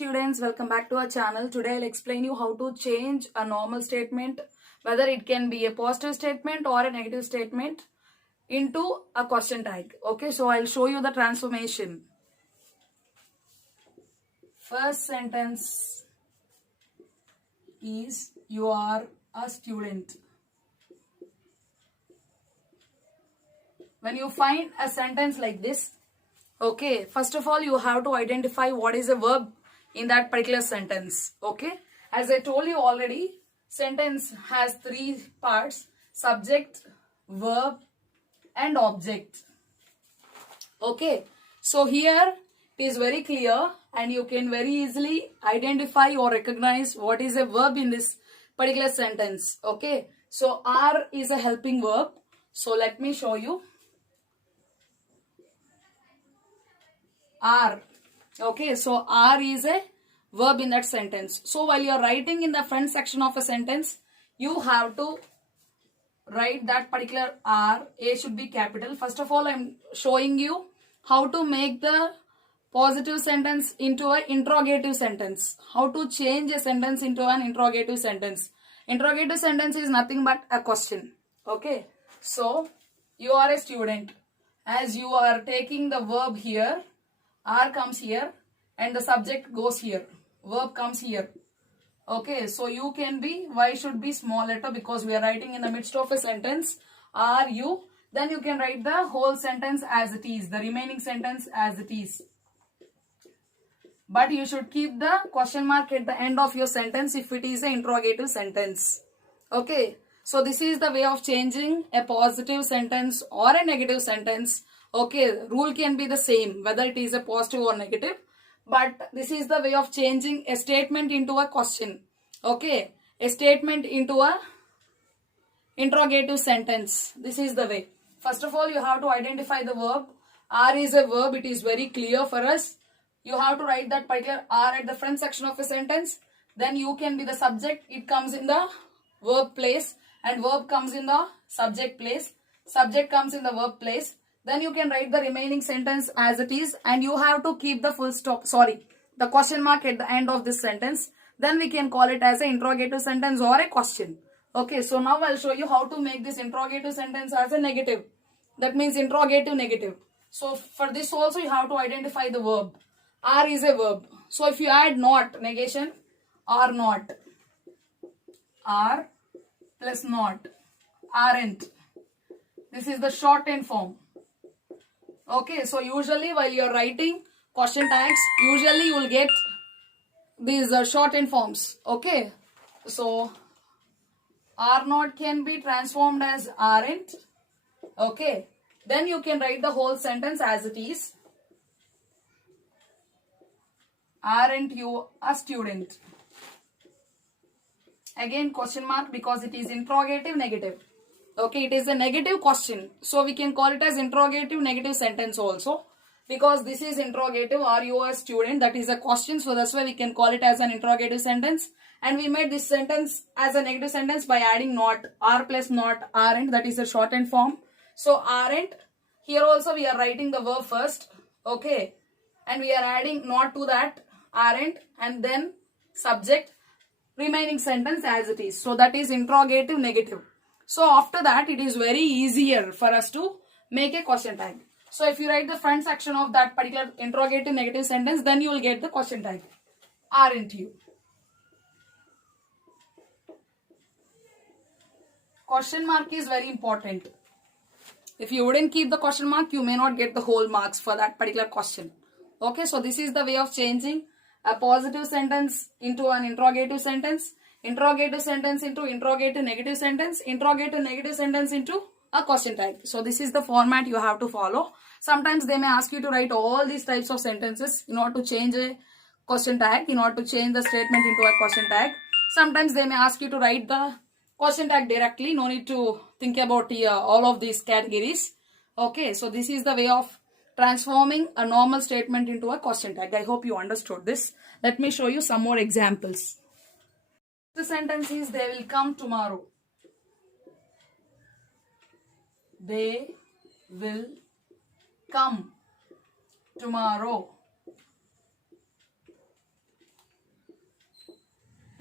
students, welcome back to our channel. Today I'll explain you how to change a normal statement, whether it can be a positive statement or a negative statement, into a question tag. Okay, so I'll show you the transformation. First sentence is you are a student. When you find a sentence like this, okay, first of all you have to identify what is a verb in that particular sentence. Okay, as I told you already, sentence has three parts: subject, verb and object. Okay, so here it is very clear and you can very easily identify or recognize what is a verb in this particular sentence. Okay, so are is a helping verb. So let me show you. Are. Okay, so are is a verb in that sentence. So while you are writing in the front section of a sentence, you have to write that particular are. A should be capital. First of all, I am showing you how to make the positive sentence into an interrogative sentence. How to change a sentence into an interrogative sentence. Interrogative sentence is nothing but a question. Okay, so you are a student. As you are taking the verb here, are comes here and the subject goes here. Verb comes here. Okay, so you can be, y should be small letter because we are writing in the midst of a sentence. Are you? Then you can write the whole sentence as it is, the remaining sentence as it is. But you should keep the question mark at the end of your sentence if it is an interrogative sentence. Okay, so this is the way of changing a positive sentence or a negative sentence. Okay, rule can be the same whether it is a positive or negative, but this is the way of changing a statement into a question. Okay, a statement into a interrogative sentence. This is the way. First of all, you have to identify the verb. Are is a verb. It is very clear for us. You have to write that particular are at the front section of a sentence. Then you can be the subject. It comes in the verb place and verb comes in the subject place. Subject comes in the verb place. Then you can write the remaining sentence as it is and you have to keep the full stop, the question mark at the end of this sentence. Then we can call it as an interrogative sentence or a question. Okay, so now I'll show you how to make this interrogative sentence as a negative. That means interrogative negative. So for this also you have to identify the verb. Are is a verb. So if you add not, negation, are not. Are plus not. Aren't. This is the shortened form. Okay, so usually while you are writing question tags, usually you will get these shortened forms. Okay, so are not can be transformed as aren't. Okay, then you can write the whole sentence as it is. Aren't you a student? Again question mark because it is interrogative negative. Okay, it is a negative question. So we can call it as interrogative negative sentence also. Because this is interrogative, are you a student? That is a question. So that's why we can call it as an interrogative sentence. And we made this sentence as a negative sentence by adding not. Are plus not, aren't. That is a shortened form. So aren't. Here also we are writing the verb first. Okay. And we are adding not to that. Aren't. And then subject. Remaining sentence as it is. So that is interrogative negative. So after that, it is very easier for us to make a question tag. So if you write the front section of that particular interrogative negative sentence, then you will get the question tag. Aren't you? Question mark is very important. If you wouldn't keep the question mark, you may not get the whole marks for that particular question. Okay, so this is the way of changing a positive sentence into an interrogative sentence. Interrogative sentence into interrogative negative sentence, interrogative negative sentence into a question tag. So this is the format you have to follow. Sometimes they may ask you to write all these types of sentences in order to change a question tag, in order to change the statement into a question tag. Sometimes they may ask you to write the question tag directly. No need to think about all of these categories. Okay, so this is the way of transforming a normal statement into a question tag. I hope you understood this. Let me show you some more examples. The sentence is they will come tomorrow. They will come tomorrow.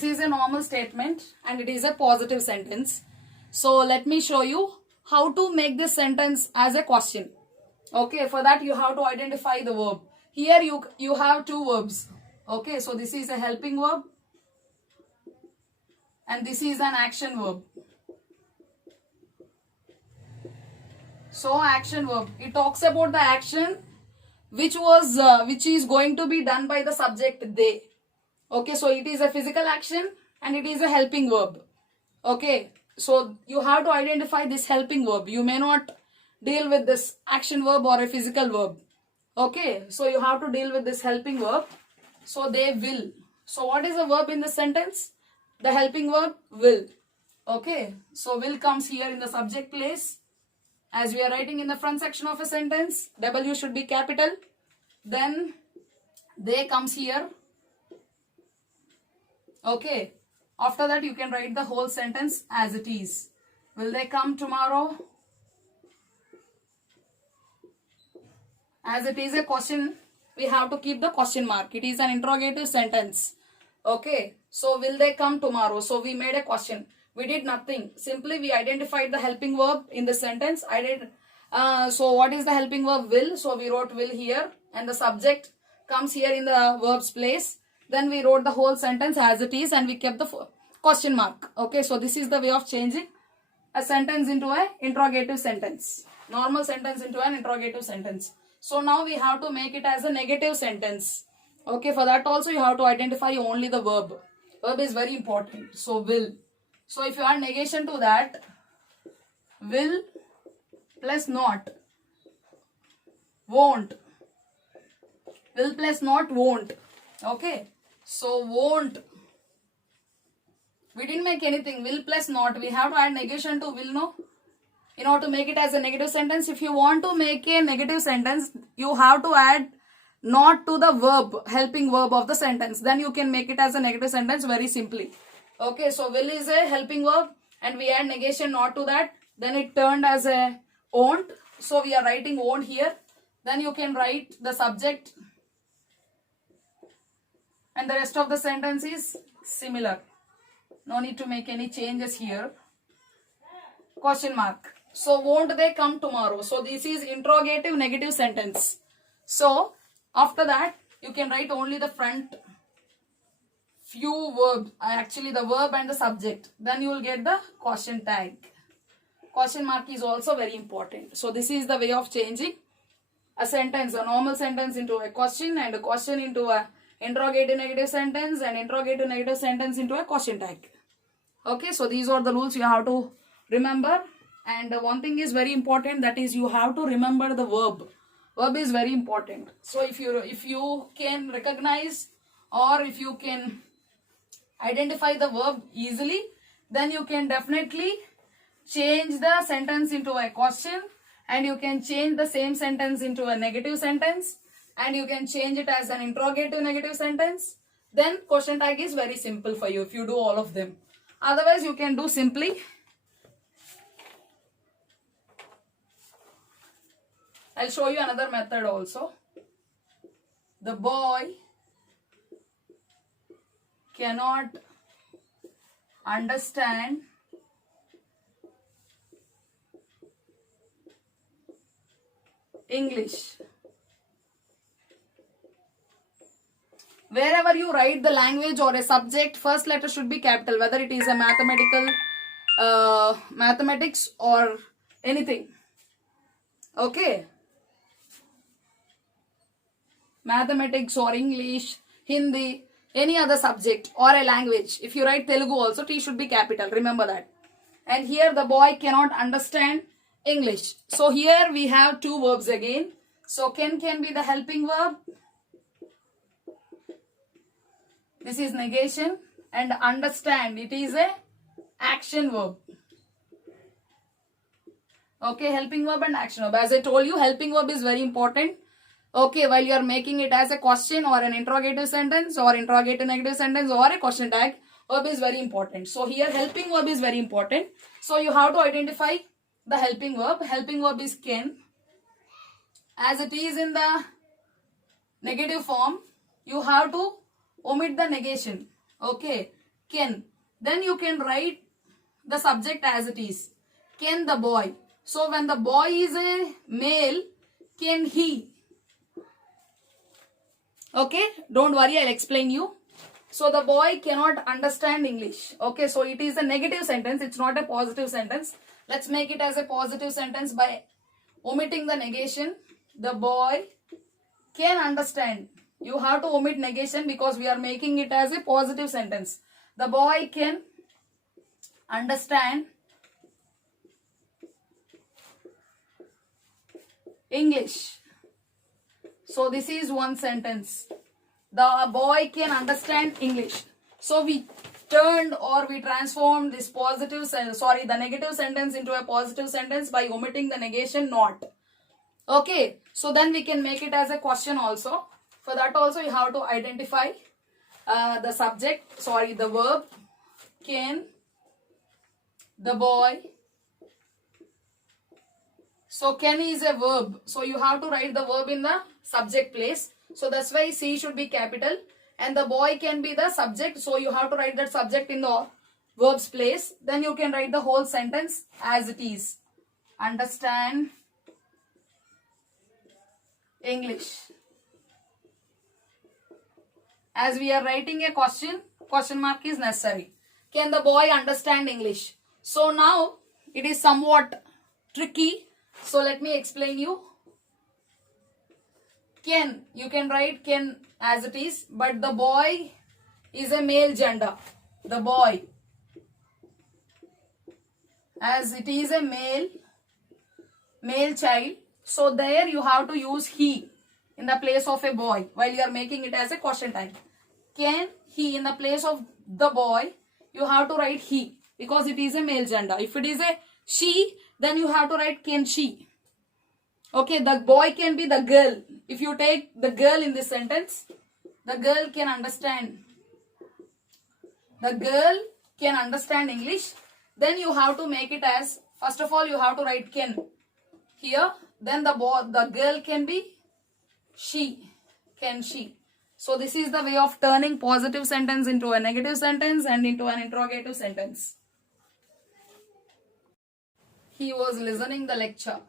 this is a normal statement and it is a positive sentence. So let me show you how to make this sentence as a question. Okay, for that you have to identify the verb. Here you have two verbs. Okay, so this is a helping verb and this is an action verb. So action verb, it talks about the action which is going to be done by the subject they. Okay, so it is a physical action and it is a helping verb. Okay, so you have to identify this helping verb. You may not deal with this action verb or a physical verb. Okay, so you have to deal with this helping verb. So they will. So what is the verb in the sentence? The helping verb will. Okay, so will comes here in the subject place. As we are writing in the front section of a sentence, W should be capital. Then they comes here. Okay, after that you can write the whole sentence as it is. Will they come tomorrow? As it is a question, we have to keep the question mark. It is an interrogative sentence. Okay, so will they come tomorrow? So we made a question. We did nothing. Simply we identified the helping verb in the sentence. So what is the helping verb? Will. So we wrote will here and the subject comes here in the verb's place. Then we wrote the whole sentence as it is and we kept the question mark. Okay, so this is the way of changing a sentence into an interrogative sentence. Normal sentence into an interrogative sentence. So now we have to make it as a negative sentence. Okay, for that also you have to identify only the verb. Verb is very important. So will. So if you add negation to that, will plus not, won't. Will plus not, won't. Okay, so won't. We didn't make anything. Will plus not. We have to add negation to will, no? In order to make it as a negative sentence, if you want to make a negative sentence, you have to add not to the verb, helping verb of the sentence. Then you can make it as a negative sentence very simply. Okay, so will is a helping verb and we add negation not to that. Then it turned as a won't. So we are writing won't here. Then you can write the subject and the rest of the sentence is similar. No need to make any changes here. Question mark. So won't they come tomorrow? So this is interrogative negative sentence. So after that you can write only the front few verbs, actually the verb and the subject. Then you will get the question tag. Question mark is also very important. So this is the way of changing a sentence, a normal sentence into a question and a question into a interrogative negative sentence and interrogative negative sentence into a question tag. Okay, so these are the rules you have to remember. And one thing is very important, that is you have to remember the verb. Verb is very important. So if you can recognize or if you can identify the verb easily, then you can definitely change the sentence into a question and you can change the same sentence into a negative sentence and you can change it as an interrogative negative sentence. Then question tag is very simple for you if you do all of them. Otherwise you can do simply I'll show you another method also. The boy cannot understand English. Wherever you write the language or a subject, first letter should be capital, whether it is a mathematics or anything. Okay. Mathematics or English, Hindi, any other subject or a language. If you write Telugu also, T should be capital. Remember that. And here the boy cannot understand English. So here we have two verbs again. So can be the helping verb. This is negation. And understand, it is a action verb. Okay, helping verb and action verb. As I told you, helping verb is very important. Okay, while you are making it as a question or an interrogative sentence or interrogative negative sentence or a question tag, verb is very important. So here helping verb is very important. So you have to identify the helping verb. Helping verb is can. As it is in the negative form, you have to omit the negation. Okay, Can. Then you can write the subject as it is. Can the boy. So when the boy is a male, can he. Okay, don't worry, I'll explain you. So the boy cannot understand English. Okay, so it is a negative sentence. It's not a positive sentence. Let's make it as a positive sentence by omitting the negation. The boy can understand. You have to omit negation because we are making it as a positive sentence. The boy can understand English. So this is one sentence. The boy can understand English. So we turned or we transformed this the negative sentence into a positive sentence by omitting the negation not. Okay, so then we can make it as a question also. For that also you have to identify the verb. Can the boy. So can is a verb. So you have to write the verb in the subject place. So that's why C should be capital. And the boy can be the subject. So you have to write that subject in the verb's place. Then you can write the whole sentence as it is. Understand English. As we are writing a question mark is necessary. Can the boy understand English? So now it is somewhat tricky. So let me explain you. Can, you can write can as it is, but the boy is a male gender. The boy, as it is a male child, so there you have to use he in the place of a boy while you are making it as a question tag. Can he, in the place of the boy, you have to write he because it is a male gender. If it is a she, then you have to write can she. Okay, the boy can be the girl. If you take the girl in this sentence, the girl can understand. The girl can understand English. Then you have to make it as, first of all, you have to write can here. Then the girl can be she. Can she. So this is the way of turning positive sentence into a negative sentence and into an interrogative sentence. He was listening the lecture.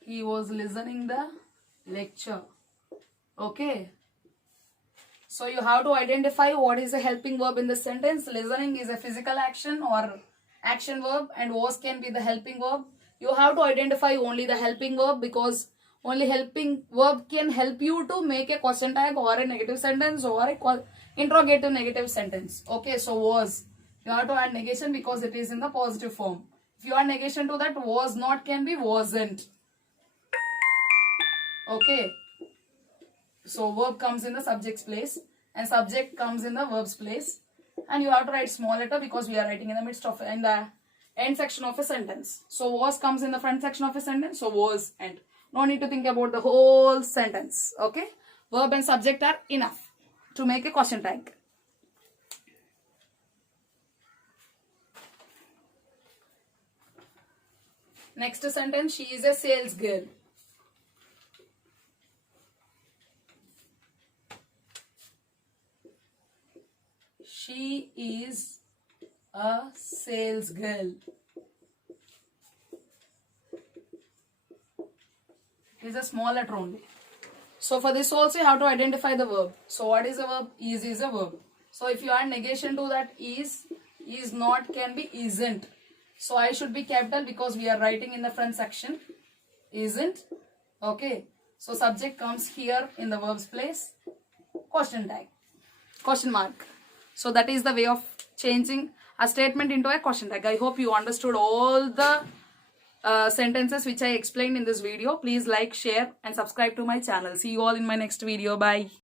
He was listening the lecture. Okay. So you have to identify what is a helping verb in the sentence. Listening is a physical action or action verb and was can be the helping verb. You have to identify only the helping verb because only helping verb can help you to make a question tag or a negative sentence or a interrogative negative sentence. Okay, so was. You have to add negation because it is in the positive form. If you add negation to that, was not can be wasn't. Okay. So verb comes in the subject's place and subject comes in the verb's place. And you have to write small letter because we are writing in the end section of a sentence. So was comes in the front section of a sentence. So was end. No need to think about the whole sentence. Okay. Verb and subject are enough to make a question tag. Next sentence, she is a sales girl. She is a sales girl. It is a small letter only. So for this also you have to identify the verb. So what is a verb? Is a verb. So if you add negation to that is not can be isn't. So I should be capital because we are writing in the front section. Isn't. Okay. So subject comes here in the verb's place. Question tag. Question mark. So that is the way of changing a statement into a question tag. I hope you understood all the sentences which I explained in this video. Please like, share and subscribe to my channel. See you all in my next video. Bye.